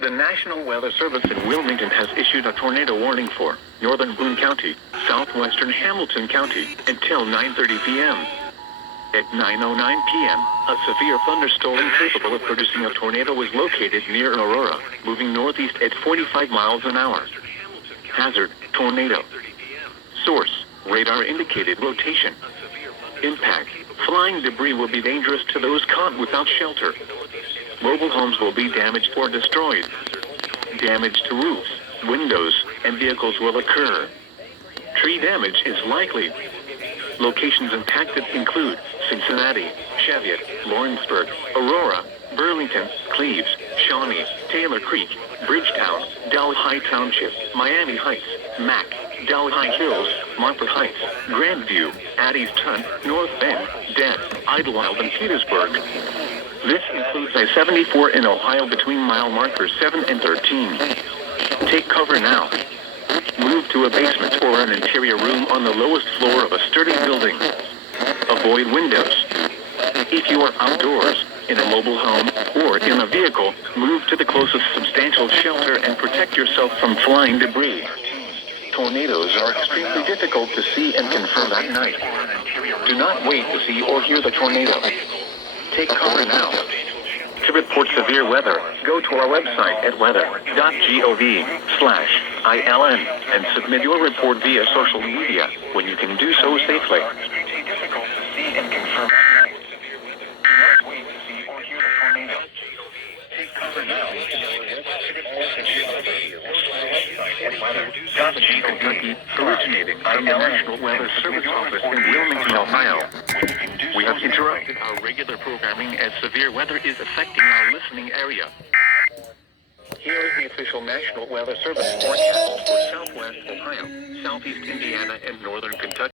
The National Weather Service in Wilmington has issued a tornado warning for northern Boone County, southwestern Hamilton County, until 9:30 p.m. At 9:09 p.m., a severe thunderstorm capable of producing a tornado was located near Aurora, moving northeast at 45 miles an hour. Hazard, tornado. Source, radar indicated rotation. Impact, flying debris will be dangerous to those caught without shelter. Mobile homes will be damaged or destroyed. Damage to roofs, windows, and vehicles will occur. Tree damage is likely. Locations impacted include Cincinnati, Cheviot, Lawrenceburg, Aurora, Burlington, Cleves, Shawnee, Taylor Creek, Bridgetown, Delhi Township, Miami Heights, Mac, Delhi Hills, Montfort Heights, Grandview, Addison, North Bend, Dent, Idlewild, and Petersburg. This includes I-74 in Ohio between mile markers 7 and 13. Take cover now. Move to a basement or an interior room on the lowest floor of a sturdy building. Avoid windows. If you are outdoors, in a mobile home, or in a vehicle, move to the closest substantial shelter and protect yourself from flying debris. Tornadoes are extremely difficult to see and confirm at night. Do not wait to see or hear the tornado. Take cover now. To report severe weather, go to our website at weather.gov/ILN and submit your report via social media when you can do so safely. Difficult to see and confirm at night. Do not wait to see or hear the tornado. Take cover now. Gossip, Kentucky, originating from the National Weather Service office in Wilmington, Ohio. We have interrupted our regular programming as severe weather is affecting our listening area. Here is the official National Weather Service forecast for southwest Ohio, southeast Indiana, and northern Kentucky.